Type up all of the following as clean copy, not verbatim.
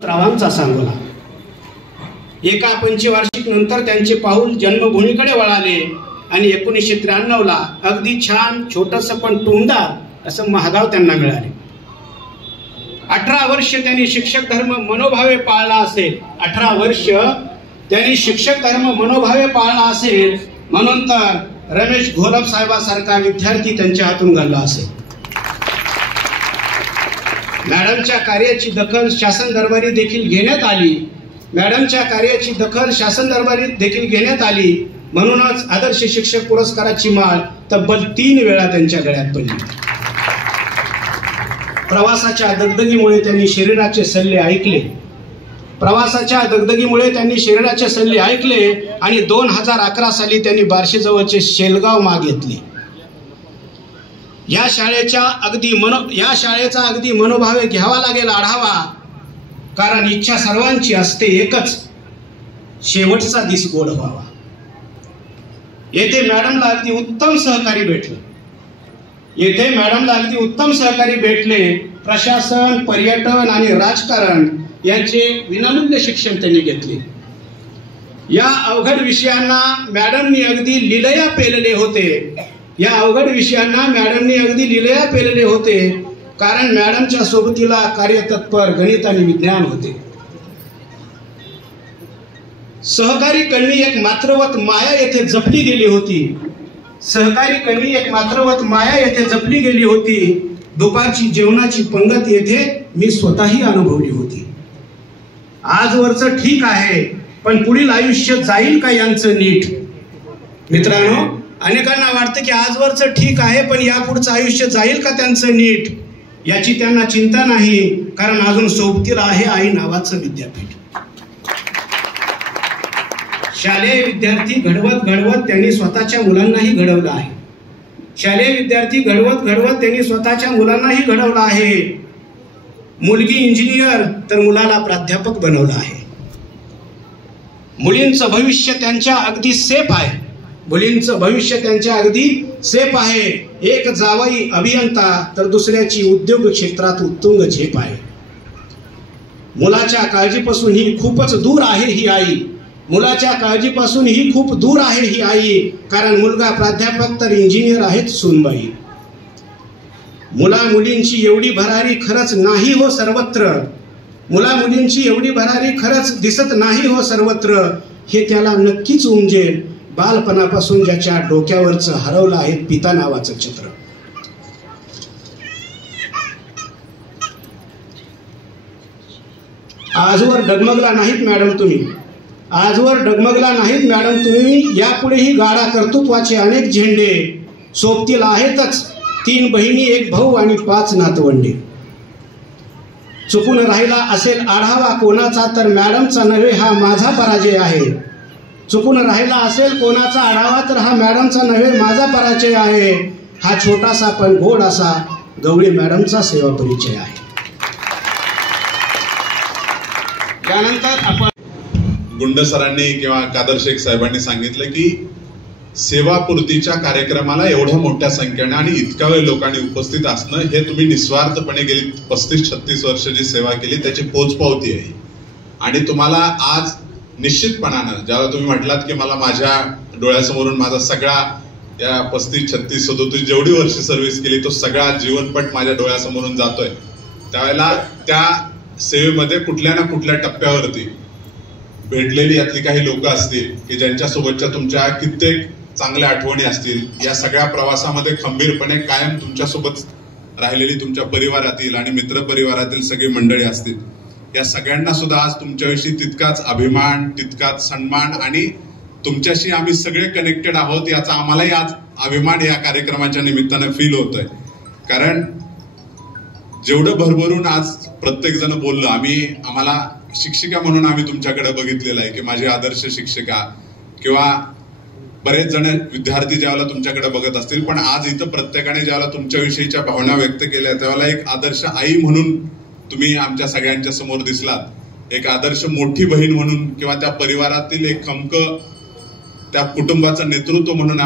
रावांचा सांगोला. एका पंचवार्षिक नंतर त्यांचे पाऊल जन्मभूमीकडे वळाले आणि 1993ला अगदी छान छोटंसं पण टुमदार असं महागाव त्यांना मिळाले. 18 वर्ष त्यांनी शिक्षक धर्म मनोभावे पाळला असेल. 18 वर्ष त्यांनी शिक्षक धर्म मनोभावे पाळला असेल म्हणून तर रमेश घोलप साहेबांसारखा विद्यार्थी त्यांच्या हातून घालला असेल. मॅडमच्या कार्याची दखल शासन दरबारी देखील घेण्यात आली. मॅडमच्या कार्याची दखल शासन दरबारी देखील घेण्यात आली म्हणूनच आदर्श शिक्षक पुरस्काराची माळ तब्बल 3 वेळा त्यांच्या गळ्यात पडली. प्रवासाच्या दगदगीमुळे त्यांनी शरीराचे सल्ले ऐकले. प्रवासाच्या दगदगीमुळे त्यांनी शरीराचे सल्ले ऐकले आणि 2011 साली त्यांनी बार्शीजवळचे शेलगाव माग घेतले. या शाळेचा अगदी मनोभावे घ्यावा लागेल आढावा, कारण इच्छा सर्वांची असते एकच, शेवटचा दिस गोड व्हावा. येथे मॅडमला अगदी उत्तम सहकारी भेटले. प्रशासन, पर्यटन आणि राजकारण यांचे विनामूल्य शिक्षण त्यांनी घेतले. या अवघड विषयांना मॅडमनी अगदी लीलया पेलले होते. कारण मॅडमच्या सोबतीला कार्यतत्पर गणित आणि विज्ञान होते. सहकारी कळणी एक मात्रवत माया येथे जपली गेली होती. दुपारची जेवणाची पंगत येथे मी स्वतःही अनुभवली होती. आजवरचं ठीक आहे, पण पुढील आयुष्य जाईल का यांचं नीट? मित्रांनो, अनेकांना वाटतं की आजवरचं ठीक आहे, पण यापुढचं आयुष्य जाईल का त्यांचं नीट, याची त्यांना चिंता नाही. कारण अजून सोबतीला आहे आई नावाचं विद्यापीठ. शालेय विद्यार्थी घडवत त्यांनी स्वतःच्या मुलांनाही घडवलं आहे. मुलगी इंजिनियर तर मुलाला प्राध्यापक बनवलं आहे. मुलींचं भविष्य त्यांच्या अगदी सेफ आहे. एक जावई अभियंता तर दुसऱ्याची उद्योग क्षेत्रात उत्तुंग झेप आहे. मुलाच्या काळजीपासून ही खूपच दूर आहे ही आई. कारण मुलगा प्राध्यापक तर इंजिनियर आहेत सूनबाई. मुला मुलींची एवढी भरारी खरंच नाही हो दिसत नाही हो सर्वत्र. हे त्याला नक्कीच उमजेल बालपणापासून ज्याच्या डोक्यावरचं हरवलं आहे पिता नावाचं छत्र. आजवर डगमगला नाहीत मॅडम तुम्ही. यापुढेही गाडा कर्तृत्वाचे अनेक झेंडे. सोबतीला आहेतच 3 बहिणी, 1 भाऊ आणि 5 नातवंडे. चुकून राहिला असेल आढावा कोणाचा तर मॅडमचा नव्हे हा माझा पराजय आहे. हा छोटासा पण गोड असा गवळी मॅडमचा सेवा परिचय आहे. त्यानंतर आपण गुंड सरांनी किंवा कादर शेख साहेबांनी सांगितलं की सेवापूर्तीच्या कार्यक्रमाला एवढ्या मोठ्या संख्येने आणि इतका वेळ लोकांनी उपस्थित असणं हे तुम्ही निस्वार्थपणे गेली 35-36 वर्ष जी सेवा केली त्याची पोचपावती आहे. आणि तुम्हाला आज निश्चितपणानं ज्याला तुम्ही म्हटलात की मला माझ्या डोळ्यासमोरून माझा सगळा या 35-36-37 जेवढी वर्ष सर्व्हिस केली तो सगळा जीवनपट माझ्या डोळ्यासमोरून जातोय. त्यावेळेला त्या सेवेमध्ये कुठल्या ना कुठल्या टप्प्यावरती भेटलेली यातली काही लोक असतील की ज्यांच्यासोबतच्या तुमच्या कित्येक चांगल्या आठवणी असतील. या सगळ्या प्रवासामध्ये खंबीरपणे कायम तुमच्यासोबत राहिलेली तुमच्या परिवारातील आणि मित्र परिवारातील सगळी मंडळी असतील. या सगळ्यांना सुद्धा आज तुमच्याविषयी तितकाच अभिमान, तितकाच सन्मान आणि तुमच्याशी आम्ही सगळे कनेक्टेड आहोत याचा आम्हालाही आज अभिमान या कार्यक्रमाच्या निमित्तानं फील होतोय. कारण जेवढं भरभरून आज प्रत्येक जण बोललं, आम्हाला शिक्षिका म्हणून आम्ही तुमच्याकडे बघितलेलं आहे की माझी आदर्श शिक्षिका, किंवा बरेच जण विद्यार्थी ज्यावेळेला तुमच्याकडे बघत असतील, पण आज इथं प्रत्येकाने ज्यावेळेला तुमच्याविषयीच्या भावना व्यक्त केल्या त्यावेळेला एक आदर्श आई म्हणून तुम्ही आमच्या सगळ्यांच्या समोर दिसलात. एक आदर्श मोठी बहीण म्हणून किंवा त्या परिवारातील एक खमकं त्या कुटुंबाचं नेतृत्व म्हणून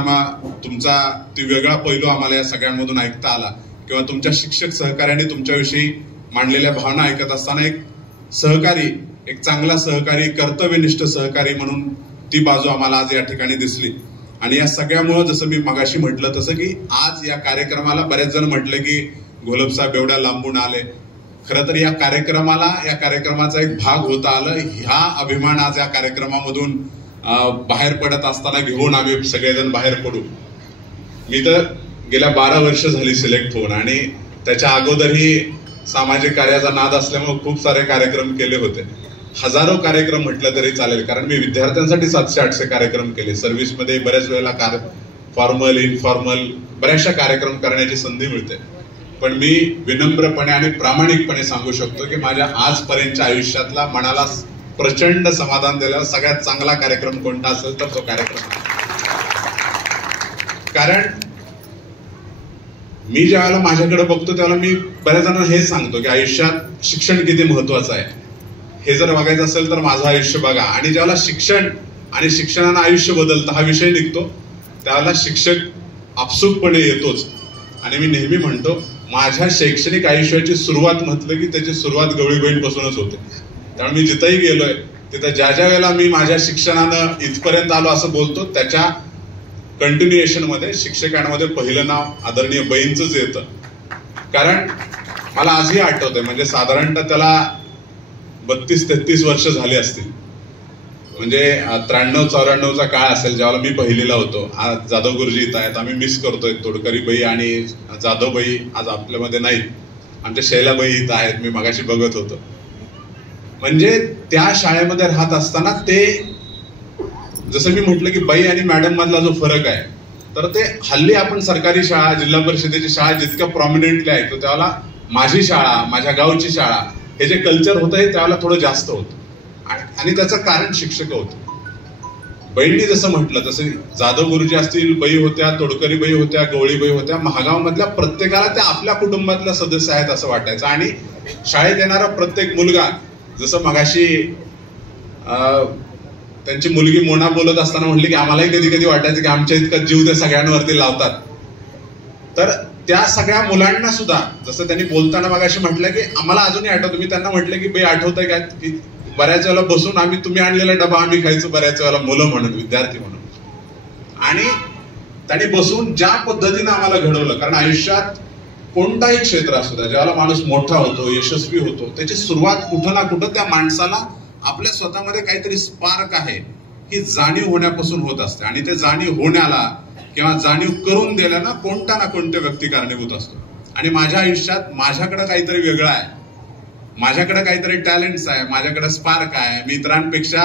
तुमचा ती वेगळा पैलू आम्हाला या सगळ्यांमधून ऐकता आला. किंवा तुमच्या शिक्षक सहकार्याने तुमच्याविषयी मांडलेल्या भावना ऐकत असताना एक सहकारी, एक चांगला सहकारी, कर्तव्यनिष्ठ सहकारी म्हणून ती बाजू आम्हाला आज या ठिकाणी दिसली. आणि या सगळ्यामुळे जसं मी मगाशी म्हटलं तसं की आज या कार्यक्रमाला बरेच जण म्हटले की घोलप साहेब एवढ्या लांबून आले. खरं तर या कार्यक्रमाचा एक भाग होता आलं. ह्या अभिमान आज या कार्यक्रमामधून बाहेर पडत असताना घेऊन आम्ही सगळेजण बाहेर पडू. मी तर गेल्या 12 वर्ष झाली सिलेक्ट होऊन, आणि त्याच्या अगोदरही सामाजिक कार्याचा नाद असल्यामुळे खूप सारे कार्यक्रम केले होते. हजारो कार्यक्रम म्हटलं तरी चालेल, कारण मी विद्यार्थ्यांसाठी 700-800 कार्यक्रम केले. सर्व्हिसमध्ये बऱ्याच वेळेला फॉर्मल इनफॉर्मल बऱ्याचशा कार्यक्रम करण्याची संधी मिळते. पण मी विनम्रपणे आणि प्रामाणिकपणे सांगू शकतो की माझ्या आजपर्यंतच्या आयुष्यातला मनाला प्रचंड समाधान दिलेला सगळ्यात चांगला कार्यक्रम कोणता असेल तर तो कार्यक्रम. कारण मी ज्यावेळेला माझ्याकडे बघतो त्यावेळेला मी बऱ्याच जणांना हे सांगतो की आयुष्यात शिक्षण किती महत्वाचं आहे. हे जर बघायचं असेल तर माझं आयुष्य बघा. आणि ज्यावेळेला शिक्षण आणि शिक्षणानं आयुष्य बदलतं हा विषय निघतो त्यावेळेला शिक्षक आपसूकपणे येतोच. आणि मी नेहमी म्हणतो माझ्या शैक्षणिक आयुष्याची सुरुवात म्हटलं की त्याची सुरुवात गवळीबहीणपासूनच होते. त्यामुळे मी जिथंही गेलोय तिथं ज्या वेळेला मी माझ्या शिक्षणानं इथपर्यंत आलो असं बोलतो त्याच्या कंटिन्युएशन मध्ये शिक्षकांमध्ये पहिलं नाव आदरणीय बहीणचंच येतं. कारण मला आजही आठवतंय, म्हणजे साधारणतः त्याला 32-33 वर्ष झाली असतील. म्हणजे 93-94चा काळ असेल ज्यावेळेला मी पहिलीला होतो. आज जाधव गुरुजी इथं आहेत, आम्ही मिस करतोय. तोडकरी बाई आणि जाधव बाई आज आपल्यामध्ये नाहीत. आमच्या शैलाबाई इथं आहेत, मी मगाशी बघत होतो. म्हणजे त्या शाळेमध्ये राहत असताना ते जसं मी म्हटलं की बाई आणि मॅडम मधला जो फरक आहे तर ते हल्ली आपण सरकारी शाळा जिल्हा परिषदेची शाळा जितक्या प्रॉमिनंटली ऐकतो त्यावेळेला माझी शाळा माझ्या गावची शाळा हे जे कल्चर होतं हे त्यावेळेला थोडं जास्त होतं. आणि त्याचं कारण शिक्षक होतं. बहिणी जसं म्हटलं तसं जाधव गुरुजी असतील, बाई होत्या, तोडकरी बाई होत्या, गवळी बाई होत्या. महागाव मधल्या प्रत्येकाला त्या आपल्या कुटुंबातल्या सदस्य आहेत असं वाटायचं. आणि शाळेत येणारा प्रत्येक मुलगा जसं मगाशी त्यांची मुलगी मोना बोलत असताना म्हटली की आम्हालाही कधी कधी वाटायचं की आमच्या इतका जीव ते सगळ्यांवरती लावतात. तर त्या सगळ्या मुलांना सुद्धा जसं त्यांनी बोलताना मगाशी म्हटलं की आम्हाला अजूनही आठवतं. मी त्यांना म्हटलं की बाई आठवतंय का की बऱ्याच वेळेला बसून आम्ही तुम्ही आणलेला डबा आम्ही खायचो बऱ्याच वेळेला मुलं म्हणून विद्यार्थी म्हणून. आणि त्यांनी बसून ज्या पद्धतीनं आम्हाला घडवलं. कारण आयुष्यात कोणताही क्षेत्र असू द्या ज्यावेळेला माणूस मोठा होतो यशस्वी होतो त्याची सुरुवात कुठं ना कुठं त्या माणसाला आपल्या स्वतःमध्ये काहीतरी स्पार्क आहे ही जाणीव होण्यापासून होत असते. आणि ते जाणीव होण्याला किंवा जाणीव करून द्यायला कोणता ना कोणत्या व्यक्ती कारणीभूत असतो. आणि माझ्या आयुष्यात माझ्याकडे काहीतरी वेगळं आहे, माझ्याकडे काहीतरी टॅलेंट्स आहे, माझ्याकडे स्पार्क आहे. मी इतरांपेक्षा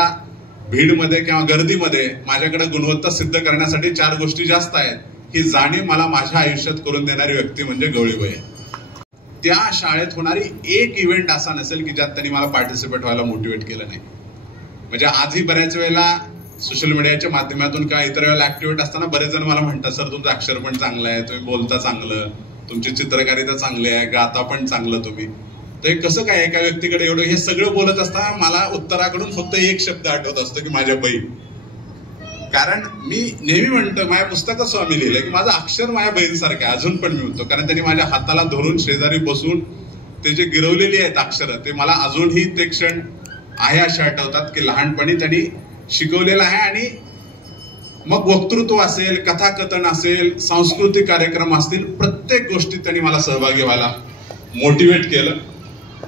भीडमध्ये किंवा गर्दीमध्ये माझ्याकडे गुणवत्ता सिद्ध करण्यासाठी 4 गोष्टी जास्त आहेत. ही जाणीव मला माझ्या आयुष्यात करून देणारी व्यक्ती म्हणजे गवळीबाई आहे. त्या शाळेत होणारी एक इव्हेंट असा नसेल की ज्यात त्यांनी मला पार्टिसिपेट व्हायला मोटिवेट केलं नाही. म्हणजे आजही बऱ्याच वेळेला सोशल मीडियाच्या माध्यमातून किंवा इतर वेळेला ऍक्टिव्हेट असताना बरेच जण मला म्हणतात सर तुमचं अक्षर पण चांगलं आहे, तुम्ही बोलता चांगलं, तुमची चित्रकारिता चांगली आहे, गाता पण चांगलं तुम्ही. तर हे कसं काय एका व्यक्तीकडे एवढं हे सगळं बोलत असताना मला उत्तराकडून फक्त एक शब्द आठवत असतो की माझ्या बहीण. कारण मी नेहमी म्हणतो माझ्या पुस्तकात स्वामी लिहिलंय की माझं अक्षर माझ्या बहीणसारखं आहे. अजून पण मी म्हणतो कारण त्यांनी माझ्या हाताला धरून शेजारी बसून ते जे गिरवलेली आहेत अक्षरं ते मला अजूनही ते क्षण आहे असे आठवतात की लहानपणी त्यांनी शिकवलेलं आहे. आणि मग वक्तृत्व असेल, कथाकथन असेल, सांस्कृतिक कार्यक्रम असतील, प्रत्येक गोष्टीत त्यांनी मला सहभागी व्हायला मोटिवेट केलं.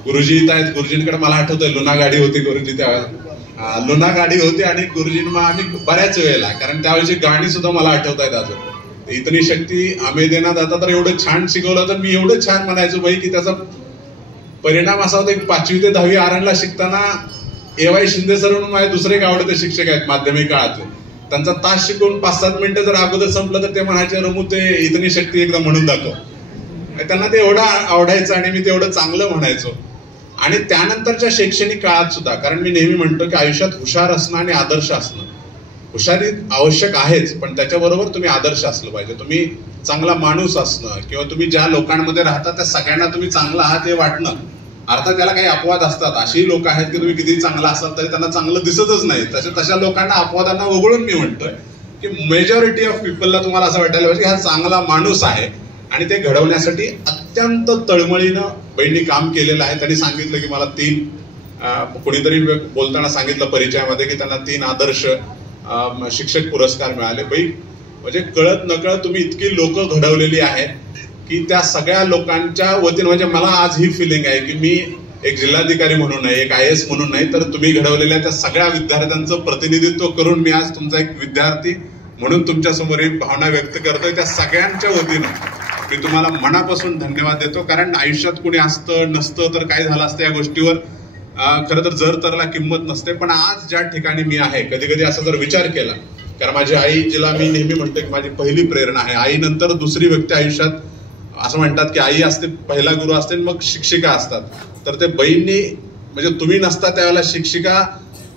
गुरुजी इथं आहेत, गुरुजींकडे मला आठवतंय लुना गाडी होती गुरुजी त्यावेळेला, लुना गाडी होती आणि गुरुजींना आम्ही बऱ्याच वेळेला कारण त्यावेळेची गाणी सुद्धा मला आठवत आहेत अजून. इतनी शक्ती आम्ही देण्यात आता तर एवढं छान शिकवलं तर मी एवढं छान म्हणायचो बाई की त्याचा परिणाम असा होता की 5वी ते 10वी आरणला शिकताना A.Y. शिंदे सर म्हणून माझे दुसरे एक आवडते शिक्षक आहेत माध्यमिक काळातले. त्यांचा तास शिकवून 5-7 मिनिटं जर अगोदर संपलं तर ते म्हणायचे रमू ते इतनी शक्ती एकदा म्हणून दाखव. त्यांना ते एवढं आवडायचं आणि मी ते एवढं चांगलं म्हणायचो. आणि त्यानंतरच्या शैक्षणिक काळात सुद्धा कारण मी नेहमी म्हणतो की आयुष्यात हुशार असणं आणि आदर्श असणं, हुशारी आवश्यक आहेच पण त्याच्याबरोबर तुम्ही आदर्श असलं पाहिजे. तुम्ही चांगला माणूस असणं किंवा तुम्ही ज्या लोकांमध्ये राहता त्या सगळ्यांना तुम्ही चांगला आहात हे वाटणं. अर्थात त्याला काही अपवाद असतात, अशी लोक आहेत की तुम्ही किती चांगला असाल तरी त्यांना चांगलं दिसतच नाही. तशा लोकांना अपवादांना वगळून मी म्हणतोय की मेजॉरिटी ऑफ पीपलला तुम्हाला असं वाटायला पाहिजे की हा चांगला माणूस आहे. आणि ते घडवण्यासाठी अत्यंत तळमळीनं बहिणी काम केलेलं आहे. त्यांनी सांगितलं की मला 3 कोणीतरी बोलताना सांगितलं परिचयामध्ये की त्यांना 3 आदर्श शिक्षक पुरस्कार मिळाले. म्हणजे कळत नकळत तुम्ही इतकी लोक घडवलेली आहेत की त्या सगळ्या लोकांच्या वतीने म्हणजे मला आज ही फिलिंग आहे की मी एक जिल्हाधिकारी म्हणून नाही, एक IAS म्हणून नाही, तर तुम्ही घडवलेल्या त्या सगळ्या विद्यार्थ्यांचं प्रतिनिधित्व करून मी आज तुमचा एक विद्यार्थी म्हणून तुमच्या समोर ही भावना व्यक्त करतोय. त्या सगळ्यांच्या वतीनं मी तुम्हाला मनापासून धन्यवाद देतो. कारण आयुष्यात कोणी असतं नसतं तर काय झालं असतं या गोष्टीवर खरं तर जर तरला किंमत नसते. पण आज ज्या ठिकाणी मी आहे, कधी कधी असा जर विचार केला, कारण माझी आई, जिला मी नेहमी म्हणतो की माझी पहिली प्रेरणा आहे, आईनंतर दुसरी व्यक्ती आयुष्यात असं म्हणतात की आई असते पहिला गुरु असते मग शिक्षिका असतात. तर ते बहिणी म्हणजे तुम्ही नसता त्यावेळेला शिक्षिका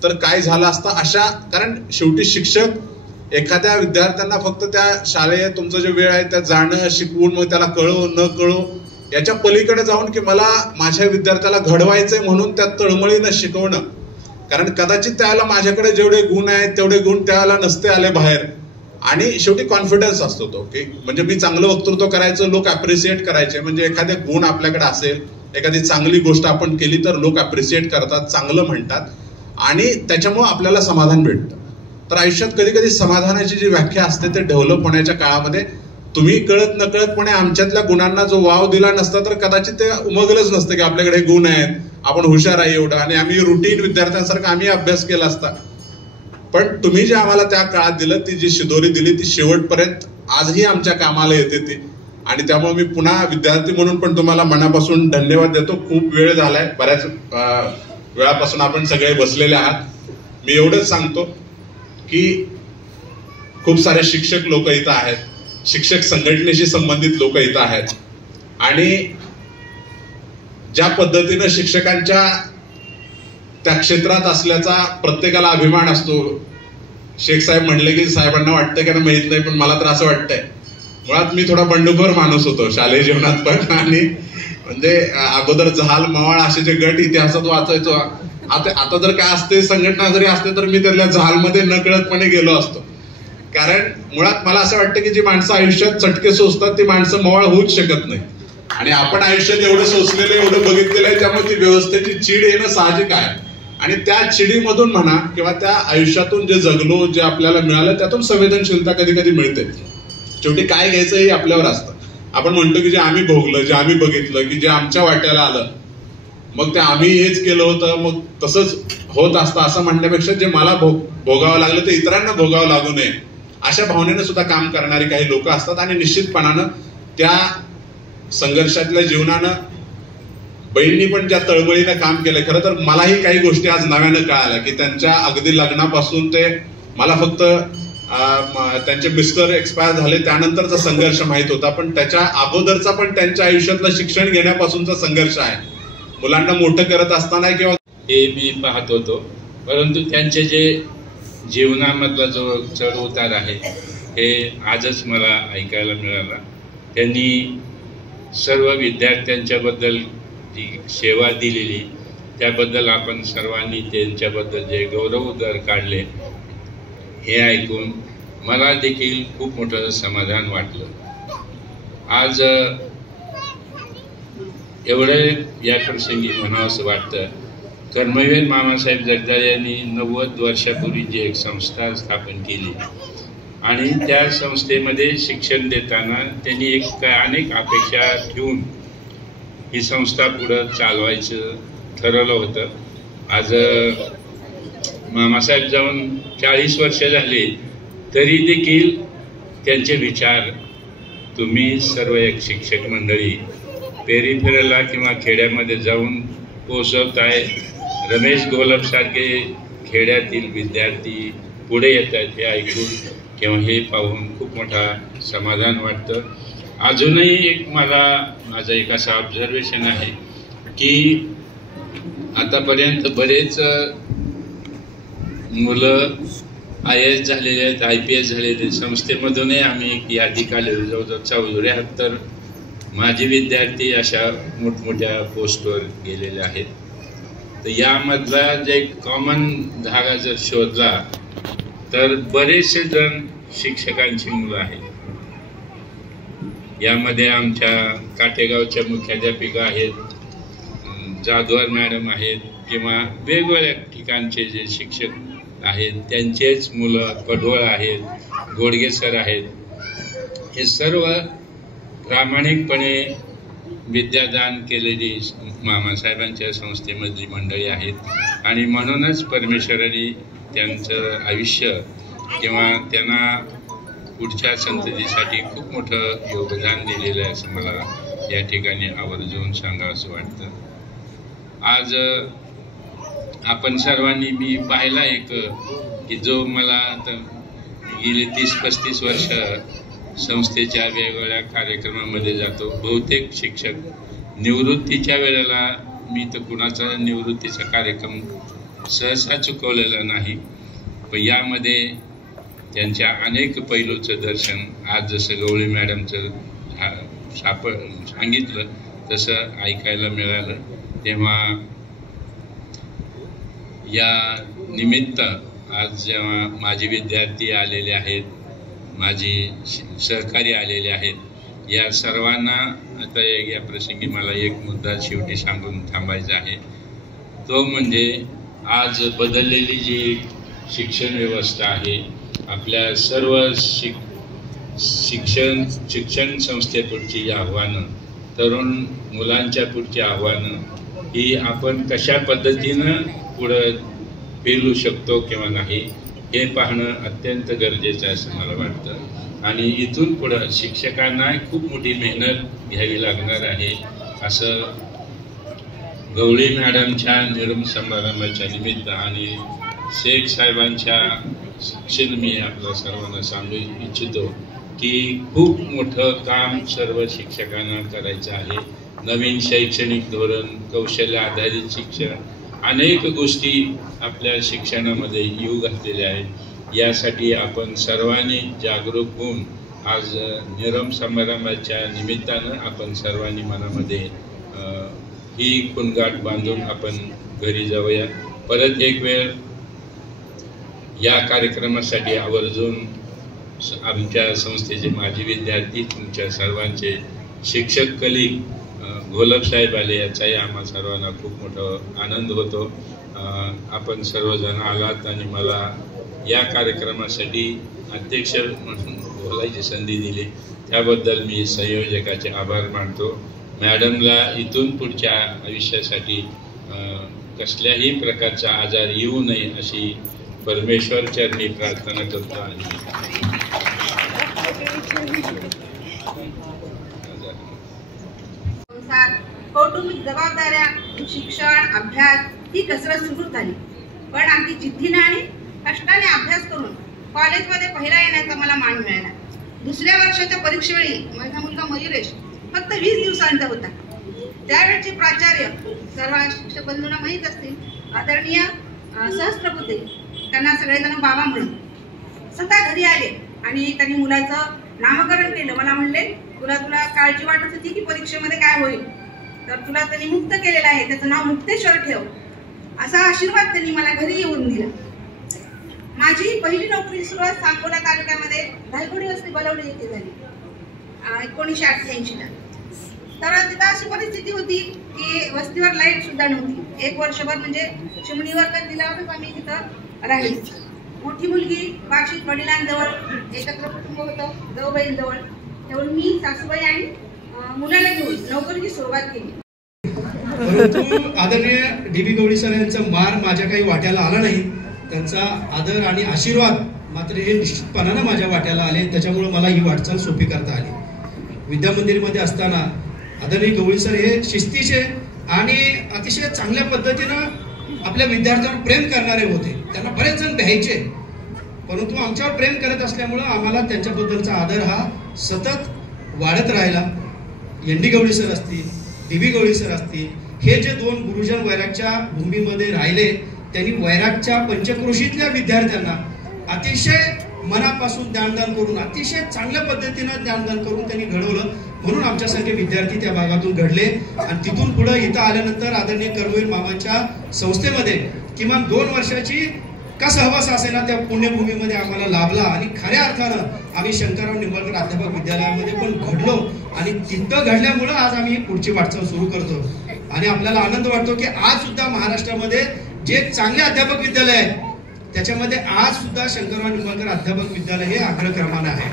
तर काय झालं असतं अशा, कारण शेवटी शिक्षक एखाद्या विद्यार्थ्यांना फक्त त्या शालेय तुमचं जे वेळ आहे त्यात जाणं, शिकवून मग त्याला कळो न कळो याच्या पलीकडे जाऊन की मला माझ्या विद्यार्थ्याला घडवायचंय म्हणून त्या तळमळीनं शिकवणं. कारण कदाचित त्याला माझ्याकडे जेवढे गुण आहेत तेवढे गुण त्याला नसते आले बाहेर. आणि शेवटी कॉन्फिडन्स असतो तो की म्हणजे मी चांगलं वक्तृत्व करायचं, लोक अप्रिशिएट करायचे. म्हणजे एखादे गुण आपल्याकडे असेल, एखादी चांगली गोष्ट आपण केली तर लोक अप्रिशिएट करतात, चांगलं म्हणतात आणि त्याच्यामुळे आपल्याला समाधान भेटतं. तर आयुष्यात कधी कधी समाधानाची जी व्याख्या असते ते डेव्हलप होण्याच्या काळामध्ये तुम्ही कळत नकळतपणे आमच्यातल्या गुणांना जो वाव दिला नसता तर कदाचित ते उमगलंच नसतं की आपल्याकडे गुण आहेत, आपण हुशार आहे एवढं, आणि आम्ही रुटीन विद्यार्थ्यांसारखा आम्ही अभ्यास केला असता. पण तुम्ही जे आम्हाला त्या काळात दिलं, ती जी शिदोरी दिली ती शेवटपर्यंत आजही आमच्या कामाला येते ती. आणि त्यामुळे मी पुन्हा विद्यार्थी म्हणून पण तुम्हाला मनापासून धन्यवाद देतो. खूप वेळ झालाय, बऱ्याच वेळापासून आपण सगळे बसलेले आहात. मी एवढंच सांगतो की खूप सारे शिक्षक लोक इथं आहेत, शिक्षक संघटनेशी संबंधित लोक इथं आहेत आणि ज्या पद्धतीनं शिक्षकांच्या त्या क्षेत्रात असल्याचा प्रत्येकाला अभिमान असतो. शेख साहेब म्हणले की साहेबांना वाटतं का माहित नाही, पण मला तर असं वाटतंय. मुळात मी थोडा बंडखोर माणूस होतो शालेय जीवनात पण, आणि म्हणजे अगोदर जहाल मवाळ असे जे गट इतिहासात वाचायचो. आता जर काय असते संघटना जरी असते तर मी त्यातल्या जहालमध्ये नकळतपणे गेलो असतो. कारण मुळात मला असं वाटतं की जी माणसं आयुष्यात चटके सोसतात ती माणसं मवाळ होऊच शकत नाही. आणि आपण आयुष्यात एवढं सोसलेलं, एवढं बघितलेलं आहे, त्यामुळे ती व्यवस्थेची चीड येणं साहजिक आहे. आणि त्या चिडीमधून म्हणा किंवा त्या आयुष्यातून जे जगलो, जे आपल्याला मिळालं त्यातून संवेदनशीलता कधी कधी मिळते. शेवटी काय घ्यायचं हे आपल्यावर असतं. आपण म्हणतो की जे आम्ही भोगलं, जे आम्ही बघितलं, की जे आमच्या वाट्याला आलं मग ते आम्ही हेच केलं होतं मग तसंच होत असतं असं म्हणण्यापेक्षा जे मला भोगावं लागलं ते इतरांना भोगावं लागू नये अशा भावनेनं सुद्धा काम करणारी काही लोक असतात. आणि निश्चितपणानं त्या संघर्षातल्या जीवनानं बहिणी पण ज्या तळमळीनं काम केलंय. खरं तर मलाही काही गोष्टी आज नव्यानं कळाल्या की त्यांच्या अगदी लग्नापासून ते मला फक्त त्यांचे मिस्टर एक्सपायर झाले त्यानंतरचा संघर्ष माहित होता, पण त्याच्या अगोदरचा पण त्यांच्या आयुष्यातलं शिक्षण घेण्यापासूनचा संघर्ष आहे. मुलांना मोठं करत असताना किंवा हे मी पाहत होतो, परंतु त्यांचे जे जीवनामधला जो चढ उतार आहे हे आजच मला ऐकायला मिळाला. त्यांनी सर्व विद्यार्थ्यांच्या बद्दल जी सेवा दिलेली त्याबद्दल आपण सर्वांनी त्यांच्याबद्दल जे गौरवोद्गार काढले हे ऐकून मला देखील खूप मोठं समाधान वाटलं. आज एवढं या प्रसंगी म्हणावं असं वाटतं, कर्मवीर मामासाहेब जगदाळे यांनी 90 वर्षापूर्वी जी एक संस्था स्थापन केली आणि त्या संस्थेमध्ये शिक्षण देताना त्यांनी अनेक अपेक्षा ठेवून ही संस्था पुढं चालवायचं ठरवलं होतं. आज मामासाहेब जाऊन 40 वर्ष झाली तरी देखील त्यांचे विचार तुम्ही सर्व एक शिक्षक मंडळी पेरिफेरलला किंवा खेड्यामध्ये जाऊन पोहोचवताय. रमेश गोलप सारखे खेड्यातील विद्यार्थी पुढे येत आहेत हे ऐकून किंवा हे पाहून खूप मोठा समाधान वाटतं. अजूनही एक माझं एक असं ऑब्झर्वेशन आहे की आतापर्यंत बरेच मुलं IAS झालेले आहेत, IPS झालेले. संस्थेमधूनही आम्ही एक यादी काढलेली जवळजवळ 74 माजी विद्यार्थी अशा मोठमोठ्या पोस्टवर गेलेले आहेत. तर यामधला जे कॉमन धागा जर शोधला तर बरेचसे जण शिक्षकांची मुलं आहेत. यामध्ये आमच्या काटेगावच्या मुख्याध्यापिका आहेत, जाधवर मॅडम आहेत किंवा वेगवेगळ्या ठिकाणचे जे शिक्षक आहेत त्यांचेच मुलं, कडवळ आहेत, गोडगे सर आहेत, हे सर्व प्रामाणिकपणे विद्यादान केलेली मामासाहेबांच्या संस्थेमधली मंडळी आहेत आणि म्हणूनच परमेश्वराने त्यांचं आयुष्य किंवा त्यांना पुढच्या संततीसाठी खूप मोठं योगदान दिलेलं आहे असं मला या ठिकाणी आवर्जून सांगावं असं वाटतं. आज आपण सर्वांनी मी पाहिला एक की जो मला आता गेली 30-35 वर्ष संस्थेच्या वेगवेगळ्या कार्यक्रमामध्ये जातो. बहुतेक शिक्षक निवृत्तीच्या वेळेला मी तर कुणाचा निवृत्तीचा कार्यक्रम सहसा चुकवलेला नाही, पण यामध्ये त्यांच्या अनेक पैलूचं दर्शन आज जसं गवळी मॅडमचं सांगितलं तसं ऐकायला मिळालं. तेव्हा या निमित्त आज जेव्हा माझे विद्यार्थी आलेले आहेत, माझी सहकारी आलेले आहेत, या सर्वांना आता या प्रसंगी मला एक मुद्दा शेवटी सांगून थांबायचा आहे. तो म्हणजे आज बदललेली जी शिक्षण व्यवस्था आहे, आपल्या सर्व शिक्षण संस्थेपुढची आव्हानं, तरुण मुलांच्या पुढची आव्हानं ही आपण कशा पद्धतीनं पुढं पेलू शकतो किंवा नाही हे पाहणं अत्यंत गरजेचं आहे असं मला वाटतं. आणि इथून पुढं शिक्षकांना खूप मोठी मेहनत घ्यावी लागणार आहे असं गवळी मॅडमच्या निरम समारंभाच्या निमित्त आणि शेख साहेबांच्या शिक्षण मी आपल्या सर्वांना सांगू इच्छितो की खूप मोठं काम सर्व शिक्षकांना करायचं आहे. नवीन शैक्षणिक धोरण, कौशल्य आधारित शिक्षण, अनेक गोष्टी आपल्या शिक्षणामध्ये येऊ घातलेल्या आहेत. यासाठी आपण सर्वांनी जागरूक होऊन आज निरम समारंभाच्या निमित्तानं आपण सर्वांनी मनामध्ये ही कुणगाठ बांधून आपण घरी जाऊया. परत एक वेळ या कार्यक्रमासाठी आवर्जून आमच्या संस्थेचे माजी विद्यार्थी, तुमच्या सर्वांचे शिक्षक कलीग घोलप साहेब आले, याचाही आम्हा सर्वांना खूप मोठा आनंद होतो. आपण सर्वजण आलात आणि मला या कार्यक्रमासाठी अध्यक्ष म्हणून बोलायची संधी दिली त्याबद्दल मी संयोजकाचे आभार मानतो. मॅडमला इथून पुढच्या आयुष्यासाठी कसल्याही प्रकारचा आजार येऊ नये अशी परमेश्वर चरणी प्रार्थना करतो. कौटुंबिक जबाबदाऱ्या, शिक्षण, अभ्यास ही कसरत सुरू झाली. पण अगदी जिद्दीने आणि कष्टाने अभ्यास करून कॉलेजमध्ये पहिला येण्याचा मला मान मिळाला. दुसऱ्या वर्षाच्या परीक्षेवेळी माझा मुलगा मयुरेश फक्त 20 दिवसांचा होता. त्यावेळचे प्राचार्य, सर्व शिक्षक बंधूंना माहीत असतील, आदरणीय सहस्त्रबुद्धे, त्यांना सगळेजण बाबा म्हणून स्वतः घरी आले आणि त्यांनी मुलाचं नामकरण केलं. मला म्हणले, तुला काळजी वाटत होती की परीक्षेमध्ये काय होईल, तर तुला त्यांनी मुक्त केलेलं आहे, त्याचं नाव मुक्तेश्वर ठेव, असा आशीर्वाद त्यांनी मला घरी येऊन दिला. माझी पहिली नोकरी सुरुवात सांगोला तालुक्यामध्ये धायगुडी वस्ती बलवडी येथे झाली 1988 ला. तर तिथं अशी परिस्थिती होती की वस्तीवर लाईट सुद्धा नव्हती. एक वर्षभर म्हणजे चिमणीवर तर दिला होता, आम्ही तिथं राहिली. मोठी मुलगी पाक्षित वडिलांजवळ, एकत्र कुटुंब होतं जाऊबाईंजवळ, तेवढं मी, सासूबाई आणि मुलाला घेऊन नोकरीची सुरुवात केली. परंतु आदरणीय DB गवळी सर यांचा मार माझ्या काही वाट्याला आला नाही. त्यांचा आदर आणि आशीर्वाद मात्र हे निश्चितपणानं माझ्या वाट्याला आले. त्याच्यामुळे मला ही वाटचाल सोपी करता आली. विद्यामंदिरमध्ये असताना आदरणीय गवळी सर हे शिस्तीचे आणि अतिशय चांगल्या पद्धतीनं आपल्या विद्यार्थ्यांवर प्रेम करणारे होते. त्यांना बरेच जण भ्यायचे, परंतु आमच्यावर प्रेम करत असल्यामुळं आम्हाला त्यांच्याबद्दलचा आदर हा सतत वाढत राहिला. ND गवळी सर असतील, DB गवळी सर असतील, हे जे दोन गुरुजन वैरागच्या भूमीमध्ये राहिले, त्यांनी वैरागच्या पंचक्रोशीतल्या विद्यार्थ्यांना अतिशय मनापासून ज्ञानदान करून, अतिशय चांगल्या पद्धतीनं ज्ञानदान करून त्यांनी घडवलं. म्हणून आमच्यासारखे विद्यार्थी त्या भागातून घडले आणि तिथून पुढे इथं आल्यानंतर आदरणीय कर्मवीर मामांच्या संस्थेमध्ये किमान 2 वर्षाची का सहवास असेना त्या पुण्यभूमीमध्ये आम्हाला लाभला आणि खऱ्या अर्थानं आम्ही शंकरराव निंबाळकर अध्यापक विद्यालयामध्ये पण घडलो आणि तिथं घडल्यामुळं आज आम्ही पुढची वाटचाल सुरू करतो. आणि आपल्याला आनंद वाटतो की आज सुद्धा महाराष्ट्रामध्ये जे चांगले अध्यापक विद्यालय आहेत त्याच्यामध्ये आज सुद्धा शंकरराव निंबाळकर अध्यापक विद्यालय हे अग्रक्रमाने आहे.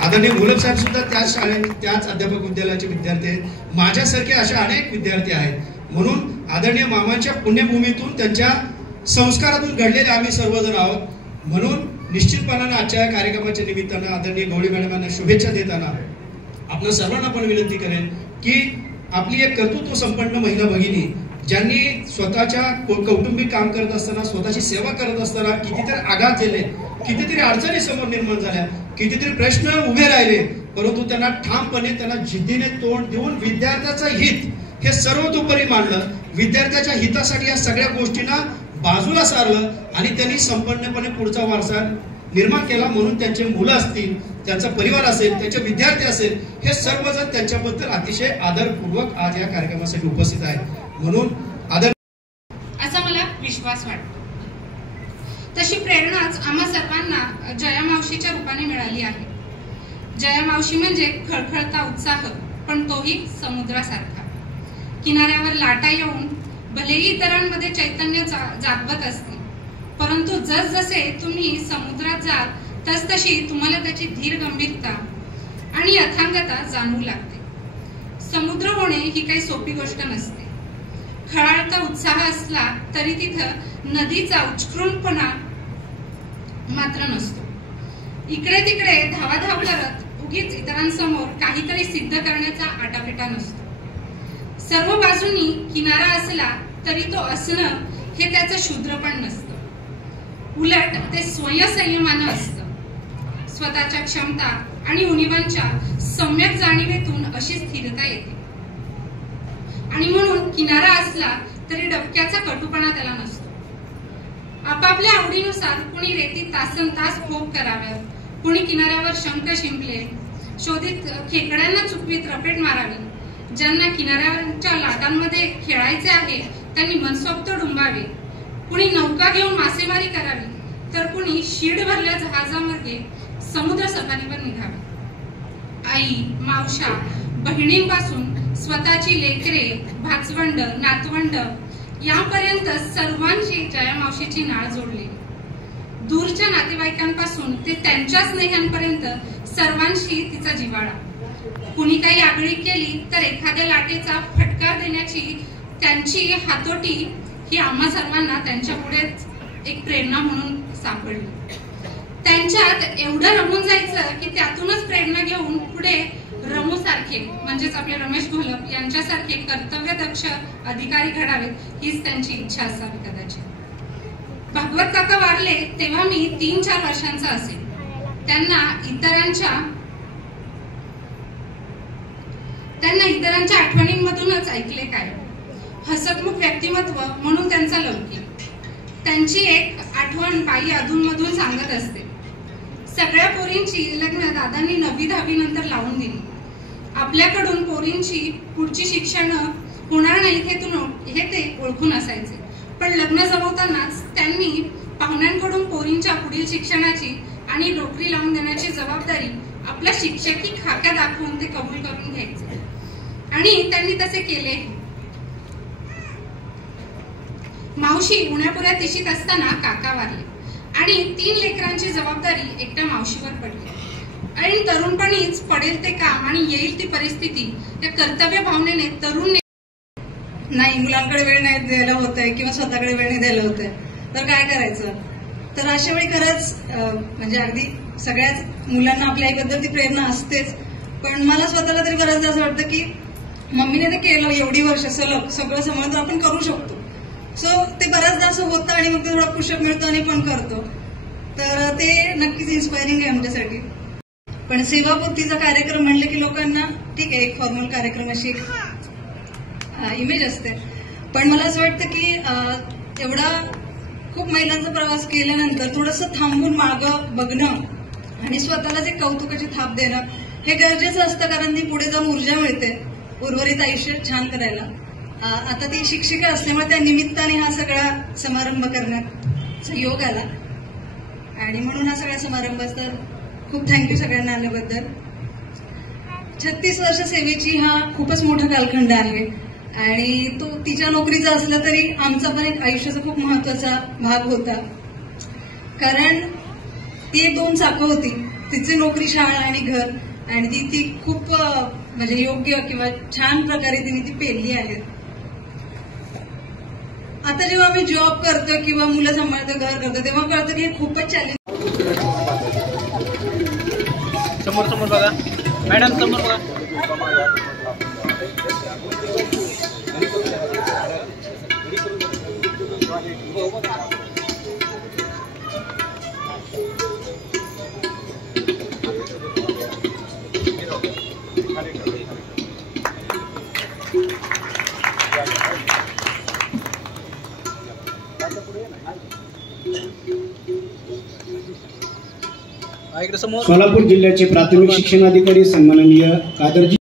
आदरणीय घोलप साहेब सुद्धा त्याच शाळेत त्याच अध्यापक विद्यालयाचे विद्यार्थी आहेत. माझ्यासारखे अशा अनेक विद्यार्थी आहेत. म्हणून आदरणीय मामांच्या पुण्यभूमीतून त्यांच्या संस्कारातून घडलेले आम्ही सर्वजण आहोत. म्हणून निश्चितपणाने आजच्या कार्यक्रमाच्या निमित्तानं आदरणीय गवळी मॅडमांना शुभेच्छा देताना आपण सर्वांना पण विनंती करेन की आपली एक कर्तृत्व संपन्न महिला भगिनी ज्यांनी स्वतःच्या कौटुंबिक काम करत असताना स्वतःची सेवा करत असताना कितीतरी आघात झाले, कितीतरी अडचणी समोर निर्माण झाल्या, कितीतरी प्रश्न उभे राहिले, परंतु त्यांना ठामपणे त्यांना जिद्दीने तोंड देऊन विद्यार्थ्याचं हित हे सर्वतोपरी मांडलं. विद्यार्थ्याच्या हितासाठी या सगळ्या गोष्टींना बाजूला सारलं आणि त्यांनी संपन्नपणे पुढचा वारसा निर्माण केला. म्हणून त्यांचे मुलं असतील, त्यांचा परिवार असेल, त्यांचे विद्यार्थी असेल, हे सर्वजण त्यांच्याबद्दल अतिशय आदरपूर्वक आज या कार्यक्रमासाठी उपस्थित आहेत. म्हणून असा मला विश्वास वाटतो. तशी प्रेरणाच आम्हा सर्वांना जया मावशीच्या रूपाने मिळाली आहे. जया मावशी म्हणजे खळखळता उत्साह, पण तोही समुद्रासारखा. किनाऱ्यावर लाटा येऊन भलेही इतरांमध्ये चैतन्य जागवत असते, परंतु जसजसे तुम्ही समुद्रात जाल तसतशी तुम्हाला त्याची धीर गंभीरता आणि अथांगता जाणवू लागते. समुद्र होणे ही काही सोपी गोष्ट नसते. खळाळता उत्साह असला तरी तिथं नदीचा उच्चृंखपणा मात्र नसतो. इकडे तिकडे धावाधाव करत उगीच इतरांसमोर काहीतरी सिद्ध करण्याचा आटापिटा नसतो. सर्व बाजूंनी किनारा असला तरी तो असणं हे त्याचं शूद्रपण नसतं. उलट ते स्वयंसंयमानं असतं. स्वतःच्या क्षमता आणि उणिवांच्या सम्यक जाणीवेतून अशी स्थिरता येते. आणि म्हणून किनारा असला तरी डबक्याचा कटुपणा त्याला नसतो. आपापल्या आवडीनुसार कुणी रेतीत तासनतास फोक कराव्यात, कुणी किनाऱ्यावर शंख शिंपले शोधित खेकड्यांना चुकवीत रपेट मारावी. ज्यांना किनाऱ्याच्या लाटांमध्ये खेळायचे आहे त्यांनी मनसोक्त डुंबावे. कुणी नौका घेऊन मासेमारी करावी, तर कुणी शीड भरल्या जहाजामार्गे समुद्र सफारीवर निघावे. आई, मावशा, बहिणींपासून स्वतःची लेकरे, भाचवंड, नातवंड यापर्यंत सर्वांशी जया मावशीची नाळ जोडली. दूरच्या नातेवाईकांपासून ते त्यांच्या स्नेहांपर्यंत सर्वांशी तिचा जिव्हाळा. कुणी काही आगळीक केली तर एखाद्या लाटेचा फटकार देण्याची त्यांची हातोटी ही आम्हा सर्वांना त्यांच्या पुढेच एक प्रेरणा म्हणून सापडली. त्यांच्यात एवढं रमून जायचं की त्यातूनच प्रेरणा घेऊन पुढे रमू सारखे म्हणजेच आपले रमेश घोलप यांच्यासारखे कर्तव्यदक्ष अधिकारी घडावेत हीच त्यांची इच्छा असावी कदाचित. भागवत काका वारले तेव्हा मी 3-4 वर्षांचा असेल. त्यांना इतरांच्या आठवणींमधूनच ऐकले काय. हसतमुख व्यक्तिमत्व म्हणून त्यांचा लौकिक. त्यांची एक आठवण बाई अधूनमधून सांगत असते. सगळ्या पोरींची लग्न दादांनी 9वी-10वी नंतर लावून दिली. आपल्याकडून पोरींची पुढची शिक्षण होणार नाहीत हे ते ओळखून असायचे, पण लग्न जमवतानाच त्यांनी पाहुण्यांकडून पोरींच्या पुढील शिक्षणाची आणि नोकरी लावून देण्याची जबाबदारी आपल्या शिक्षकी खाक्या दाखवून ते कबूल करून घ्यायचे आणि त्यांनी तसे केले. मावशी उण्यापुऱ्या तिशीत असताना काका वारले आणि 3 लेकरांची जबाबदारी एकट्या मावशीवर पडली. आणि तरुणपणीच पडेल ते काम आणि येईल ती परिस्थिती या कर्तव्य भावनेने तरुण नाही मुलांकडे वेळ नाही द्यायला होतंय किंवा स्वतःकडे वेळ नाही द्यायला होतंय तर काय करायचं. तर अशा वेळी खरंच म्हणजे अगदी सगळ्याच मुलांना आपल्या आईबद्दल ती प्रेरणा असतेच, पण मला स्वतःला तरी बऱ्याचदा असं वाटतं की मम्मीने ते केलं एवढी वर्ष सलग सगळं समजून आपण करू शकतो. सो ते बऱ्याचदा असं होतं आणि मग ते थोडा पुशअप मिळतो आणि पण करतो. तर ते नक्कीच इन्स्पायरिंग आहे आमच्यासाठी. पण सेवापूर्तीचा कार्यक्रम म्हणलं की लोकांना ठीक आहे एक फॉर्मल कार्यक्रम अशी एक इमेज असते, पण मला असं वाटतं की एवढा खूप महिलांचा प्रवास केल्यानंतर थोडंसं थांबून मागं बघणं आणि स्वतःलाच एक कौतुकाची थाप देणं हे गरजेचं असतं, कारण ती पुढे जाऊन ऊर्जा मिळते उर्वरित आयुष्य छान करायला. आता ती शिक्षिका असल्यामुळे त्या निमित्ताने हा सगळा समारंभ करण्याचा योग आला आणि म्हणून हा सगळा समारंभ तर खूप थँक्यू सगळ्यांना आल्याबद्दल. 36 वर्ष सेवेची हा खूपच मोठा कालखंड आहे आणि तो तिच्या नोकरीचा असला तरी आमचा पण एक आयुष्याचा खूप महत्वाचा भाग होता. कारण ती एक दोन चाकं होती, तिची नोकरी, शाळा आणि घर, आणि ती खूप म्हणजे योग्य किंवा छान प्रकारे तिने ती पेलली आहे. आता जेव्हा आम्ही जॉब करतो किंवा मुलं सांभाळतो, घर करतो, तेव्हा कळतं की हे खूपच चॅलेंज. समोर समोर बघा मॅडम, समोर बघा. सोलापूर जिल्ह्याचे प्राथमिक शिक्षणाधिकारी सन्माननीय कादरजी